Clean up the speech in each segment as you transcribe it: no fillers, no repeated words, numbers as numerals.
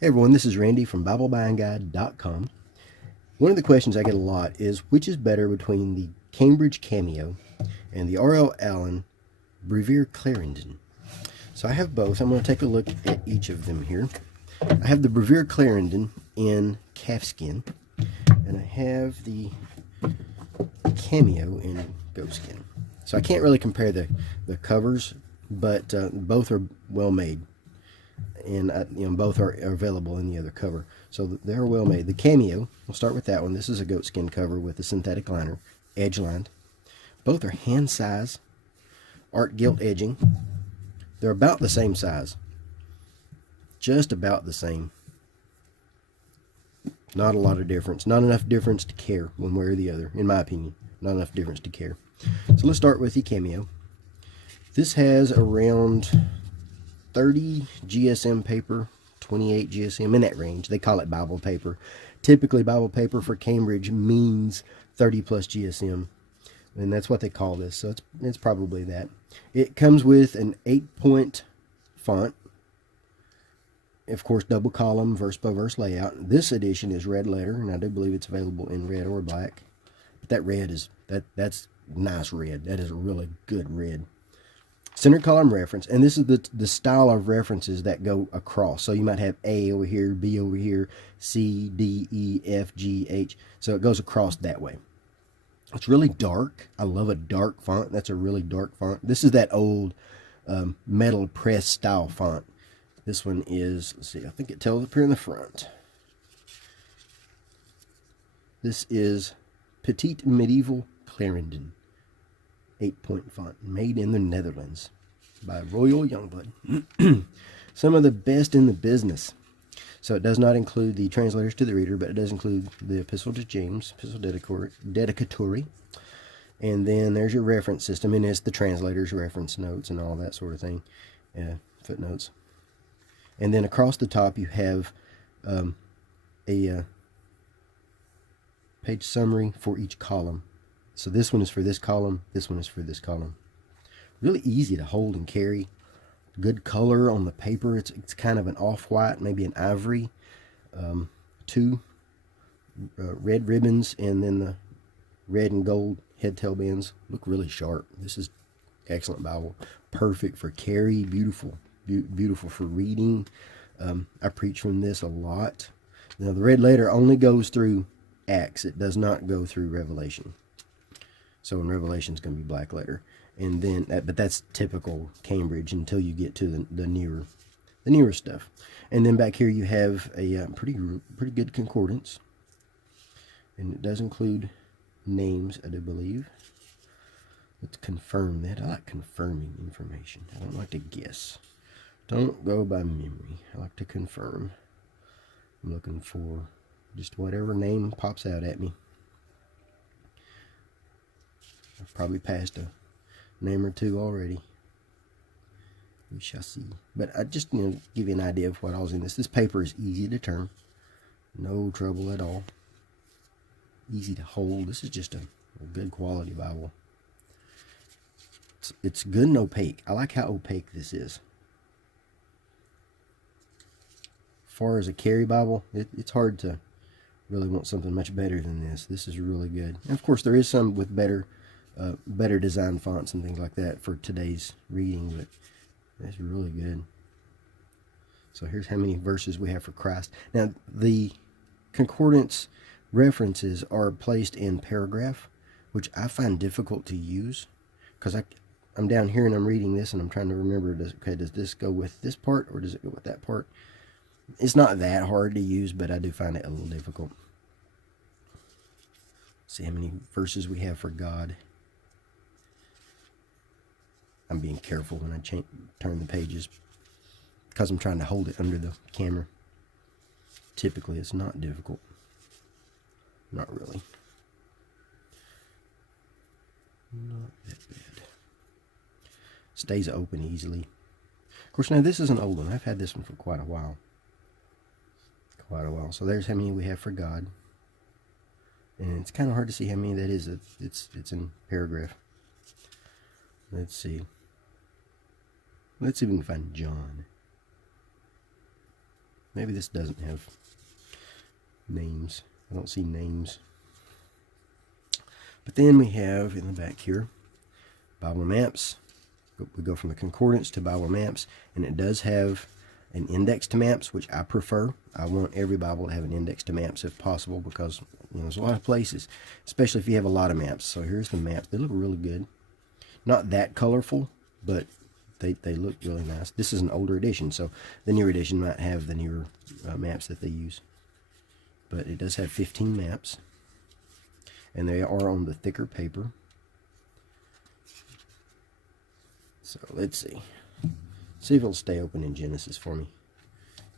Hey everyone, this is Randy from BibleBuyingGuide.com. One of the questions I get a lot is which is better between the Cambridge Cameo and the RL Allan Brevier Clarendon. So I have both. I'm going to take a look at each of them here. I have the Revere Clarendon in calfskin, and I have the Cameo in goatskin. So I can't really compare the covers, but both are well made. And both are available in the other cover, so they're well made. The Cameo, we'll start with that one. This is a goatskin cover with a synthetic liner, edge lined. Both are hand size, art gilt edging. They're about the same size, just about the same. Not a lot of difference. Not enough difference to care one way or the other, in my opinion. Not enough difference to care. So let's start with the Cameo. This has around 30 GSM paper, 28 GSM, in that range. They call it Bible paper. Typically, Bible paper for Cambridge means 30 plus GSM, and that's what they call this, so it's probably that. It comes with an 8-point font, of course, double column, verse by verse layout. This edition is red letter, and I do believe it's available in red or black. But that red is, that's nice red. That is a really good red. Center column reference, and this is the style of references that go across. So you might have A over here, B over here, C, D, E, F, G, H. So it goes across that way. It's really dark. I love a dark font. That's a really dark font. This is that old metal press style font. This one is, let's see, I think it tells up here in the front. This is Petite Medieval Clarendon. 8-point font, made in the Netherlands by Royal Youngblood. Some of the best in the business. So it does not include the translators to the reader, but it does include the Epistle to James, Epistle Dedicatory. And then there's your reference system, and it's the translators' reference notes and all that sort of thing, footnotes. And then across the top you have a page summary for each column. So this one is for this column, this one is for this column. Really easy to hold and carry. Good color on the paper. It's kind of an off-white, maybe an ivory. Two red ribbons, and then the red and gold head tail bands look really sharp. This is excellent Bible. Perfect for carry, beautiful, beautiful for reading. I preach from this a lot. Now the red letter only goes through Acts. It does not go through Revelation. So in Revelation, it's going to be black letter, and then, but that's typical Cambridge until you get to the newer stuff. And then back here you have a pretty good concordance, and it does include names, I do believe. Let's confirm that. I like confirming information. I don't like to guess. Don't go by memory. I like to confirm. I'm looking for just whatever name pops out at me. I've probably passed a name or two already. We shall see. But I just give you an idea of what I was in this. This paper is easy to turn. No trouble at all. Easy to hold. This is just a good quality Bible. It's good and opaque. I like how opaque this is. As far as a carry Bible, it's hard to really want something much better than this. This is really good. And of course, there is some with better design fonts and things like that for today's reading, but that's really good. So here's how many verses we have for Christ. Now the concordance references are placed in paragraph, which I find difficult to use because I'm down here and I'm reading this and I'm trying to remember, does this go with this part or does it go with that part? It's not that hard to use, but I do find it a little difficult. See how many verses we have for God. I'm being careful when I turn the pages because I'm trying to hold it under the camera. Typically, it's not difficult. Not really. Not that bad. Stays open easily. Of course, now this is an old one. I've had this one for quite a while. So there's how many we have for God. And it's kind of hard to see how many that is. It's in paragraph. Let's see. Let's see if we can find John. maybe this doesn't have names. I don't see names. But then we have in the back here, Bible maps. We go from the concordance to Bible maps, and it does have an index to maps, which I prefer. I want every Bible to have an index to maps if possible, because there's a lot of places, especially if you have a lot of maps. So here's the maps. They look really good. Not that colorful, but they look really nice. This is an older edition, so the newer edition might have the newer maps that they use. But it does have 15 maps, and they are on the thicker paper. So let's see. See if it'll stay open in Genesis for me.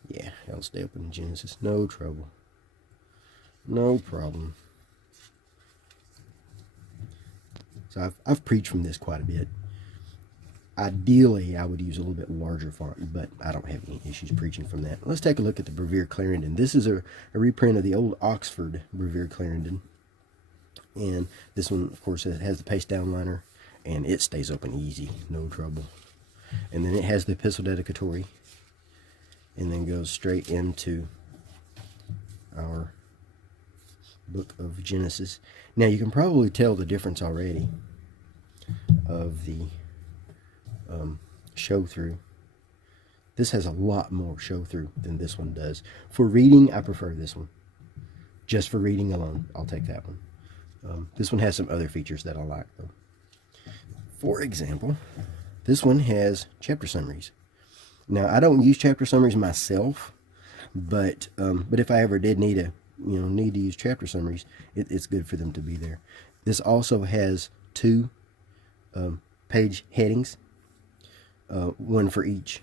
Yeah, it'll stay open in Genesis. No trouble. No problem. So I've preached from this quite a bit. Ideally, I would use a little bit larger font, but I don't have any issues preaching from that. Let's take a look at the Revere Clarendon. This is a reprint of the old Oxford Revere Clarendon. And this one, of course, it has the paste down liner, and it stays open easy, no trouble. And then it has the epistle dedicatory, and then goes straight into our book of Genesis. Now, you can probably tell the difference already of the show through. This has a lot more show through than this one does. For reading, I prefer this one. Just for reading alone, I'll take that one. This one has some other features that I like, though. For example, this one has chapter summaries. Now, I don't use chapter summaries myself, but if I ever did need to use chapter summaries, it's good for them to be there. This also has 2 page headings, one for each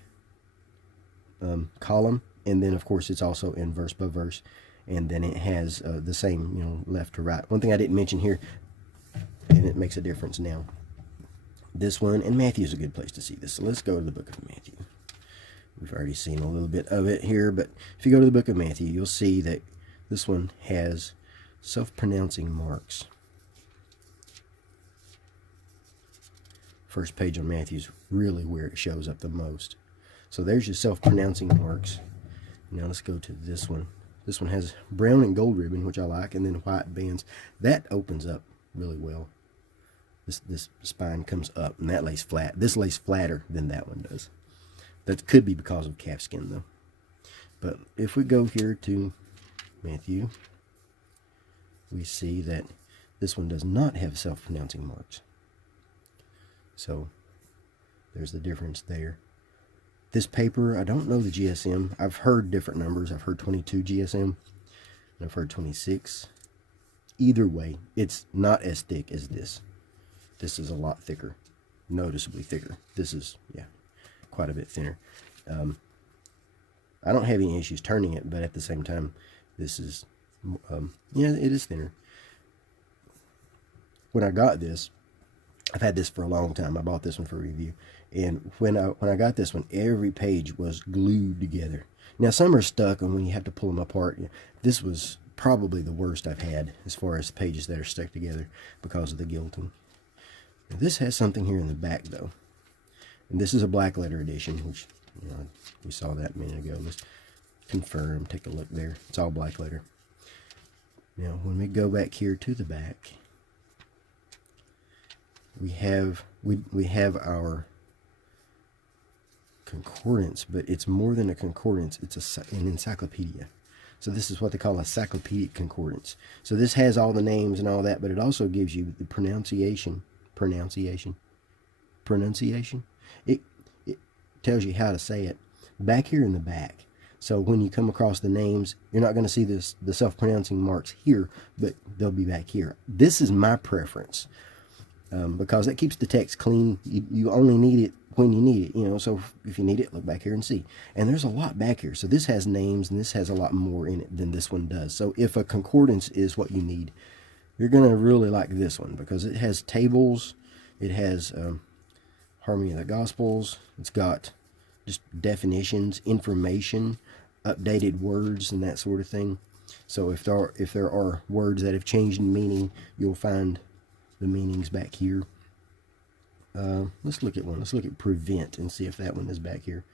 column, and then of course it's also in verse by verse, and then it has the same left to right. One thing I didn't mention here, and it makes a difference now. This one, and Matthew is a good place to see this. So let's go to the book of Matthew. We've already seen a little bit of it here, but if you go to the book of Matthew, you'll see that this one has self-pronouncing marks. First page on Matthew is really where it shows up the most. So there's your self-pronouncing marks. Now let's go to this one. This one has brown and gold ribbon, which I like, and then white bands. That opens up really well. This spine comes up, and that lays flat. This lays flatter than that one does. That could be because of calfskin, though. But if we go here to Matthew, we see that this one does not have self-pronouncing marks. So there's the difference there. This paper, I don't know the GSM. I've heard different numbers. I've heard 22 GSM, and I've heard 26. Either way, it's not as thick as this. This is a lot thicker, noticeably thicker. This is, quite a bit thinner. I don't have any issues turning it, but at the same time, this is, it is thinner. When I got this, I've had this for a long time. I bought this one for review. And when I got this one, every page was glued together. Now, some are stuck, and when you have to pull them apart, this was probably the worst I've had as far as the pages that are stuck together because of the gilding. Now, this has something here in the back, though. And this is a black letter edition, which we saw that a minute ago. Let's confirm, take a look there. It's all black letter. Now, when we go back here to the back, we have our concordance, but it's more than a concordance. It's an encyclopedia. So this is what they call a cyclopedic concordance. So this has all the names and all that, but it also gives you the pronunciation. It tells you how to say it back here in the back. So when you come across the names, you're not going to see the self-pronouncing marks here, but they'll be back here. This is my preference because that keeps the text clean. You only need it when you need it, so if you need it, look back here and see. And there's a lot back here. So this has names, and this has a lot more in it than this one does. So if a concordance is what you need, you're going to really like this one because it has tables, it has Harmony of the Gospels, it's got just definitions, information, updated words, and that sort of thing. So if there are words that have changed in meaning, you'll find the meanings back here. Let's look at one. Let's look at prevent and see if that one is back here.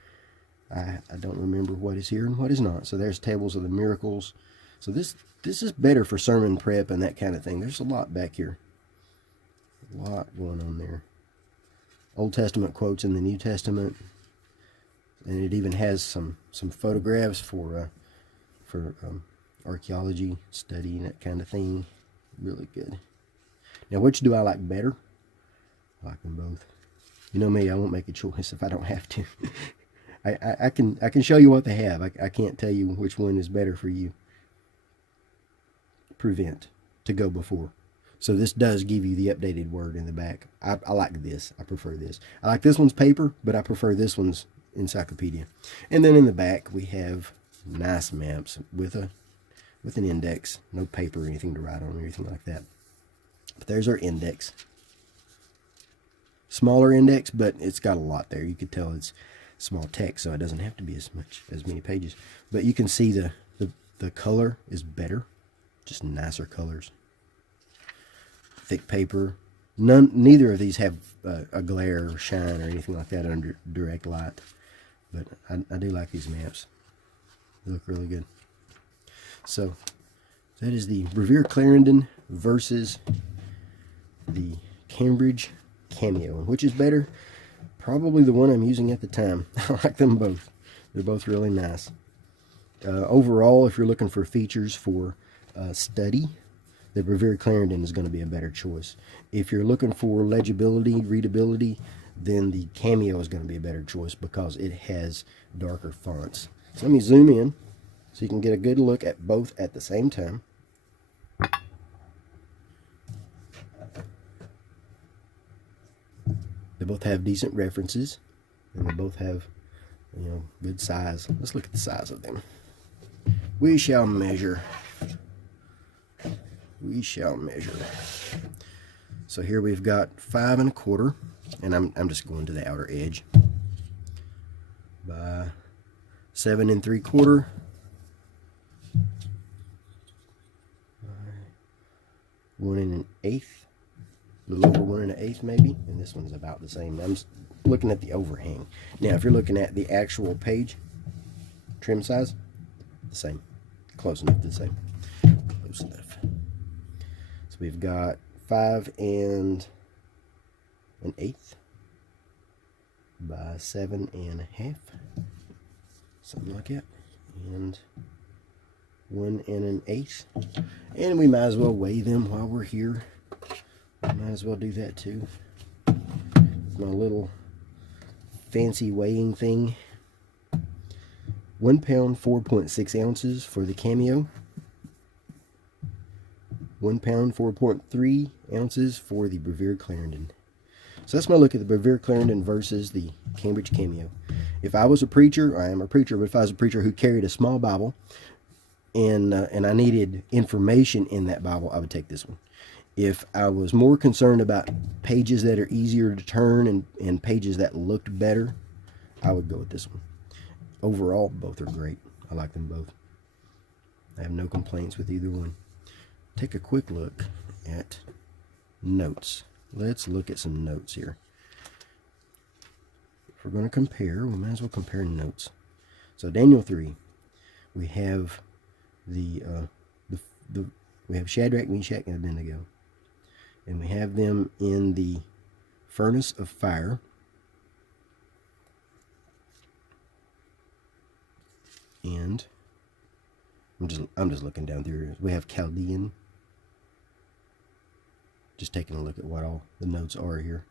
I don't remember what is here and what is not. So there's tables of the miracles. So this is better for sermon prep and that kind of thing. There's a lot back here. A lot going on there. Old Testament quotes in the New Testament. And it even has some photographs for archaeology study and that kind of thing. Really good. Now, which do I like better? I like them both. You know me, I won't make a choice if I don't have to. I can show you what they have. I can't tell you which one is better for you. Prevent, to go before. So this does give you the updated word in the back. I like this. I prefer this. I like this one's paper, but I prefer this one's encyclopedia. And then in the back we have nice maps with an index. No paper or anything to write on or anything like that. But there's our index. Smaller index, but it's got a lot there. You could tell it's small text, so it doesn't have to be as many pages. But you can see the color is better. Just nicer colors. Thick paper. Neither of these have a glare or shine or anything like that under direct light. But I do like these maps. They look really good. So that is the Revere Clarendon versus the Cambridge Cameo. And which is better? Probably the one I'm using at the time. I like them both. They're both really nice. Overall, if you're looking for features for study, the Revere Clarendon is going to be a better choice. If you're looking for legibility, readability, then the Cameo is going to be a better choice because it has darker fonts. So let me zoom in so you can get a good look at both at the same time. They both have decent references, and they both have, good size. Let's look at the size of them. We shall measure. We shall measure. So here we've got 5 1/4, and I'm just going to the outer edge, by 7 3/4, by 1 1/8, a little over 1 1/8 maybe, and this one's about the same. I'm just looking at the overhang. Now, if you're looking at the actual page trim size, the same, close enough to the same, close enough. So we've got 5 1/8 by 7 1/2, something like that, and 1 1/8. And we might as well weigh them while we're here. Might as well do that too. My little fancy weighing thing. 1 pound 4.6 ounces for the Cameo. 1 pound 4.3 ounces for the Revere Clarendon. So that's my look at the Revere Clarendon versus the Cambridge Cameo. If I was a preacher, I am a preacher, but if I was a preacher who carried a small Bible and I needed information in that Bible, I would take this one. If I was more concerned about pages that are easier to turn and pages that looked better, I would go with this one. Overall, both are great. I like them both. I have no complaints with either one. Take a quick look at notes. Let's look at some notes here. If we're going to compare, we might as well compare notes. So Daniel 3, we have we have Shadrach, Meshach, and Abednego, and we have them in the furnace of fire. And I'm just looking down through. We have Chaldean. Just taking a look at what all the notes are here.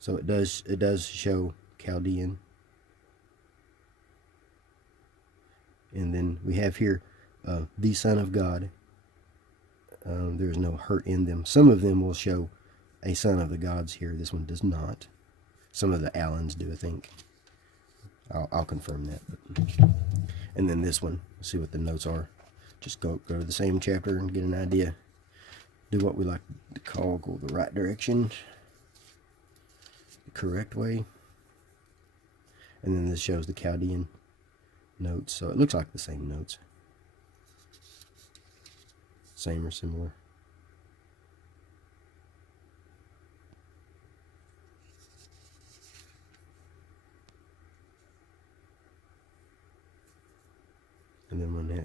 So it does show Chaldean. And then we have here the Son of God. There's no hurt in them. Some of them will show a Son of the Gods here. This one does not. Some of the Allens do, I think. I'll confirm that. And then this one, see what the notes are. Just go to the same chapter and get an idea. Do what we like to call go the right direction, the correct way. And then this shows the Chaldean notes. So it looks like the same notes. Same or similar.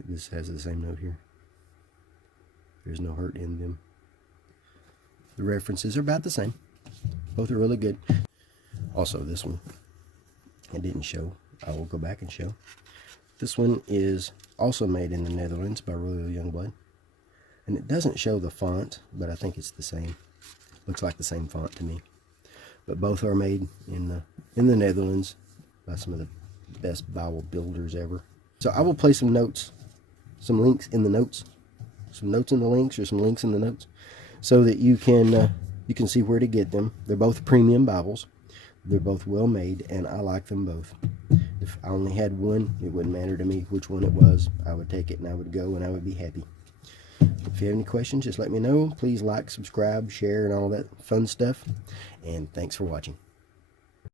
this has the same note here. There's no hurt in them. The references are about the same. Both are really good. Also, this one, it didn't show. I will go back and show. This one is also made in the Netherlands by Royal Youngblood. And it doesn't show the font, but I think it's the same. Looks like the same font to me. But both are made in the Netherlands by some of the best Bible builders ever. So I will place some notes, some links in the notes, some notes in the links, or some links in the notes, so that you can see where to get them. They're both premium Bibles. They're both well made, and I like them both. If I only had one, it wouldn't matter to me which one it was. I would take it and I would go and I would be happy. If you have any questions, just let me know. Please like, subscribe, share, and all that fun stuff. And thanks for watching.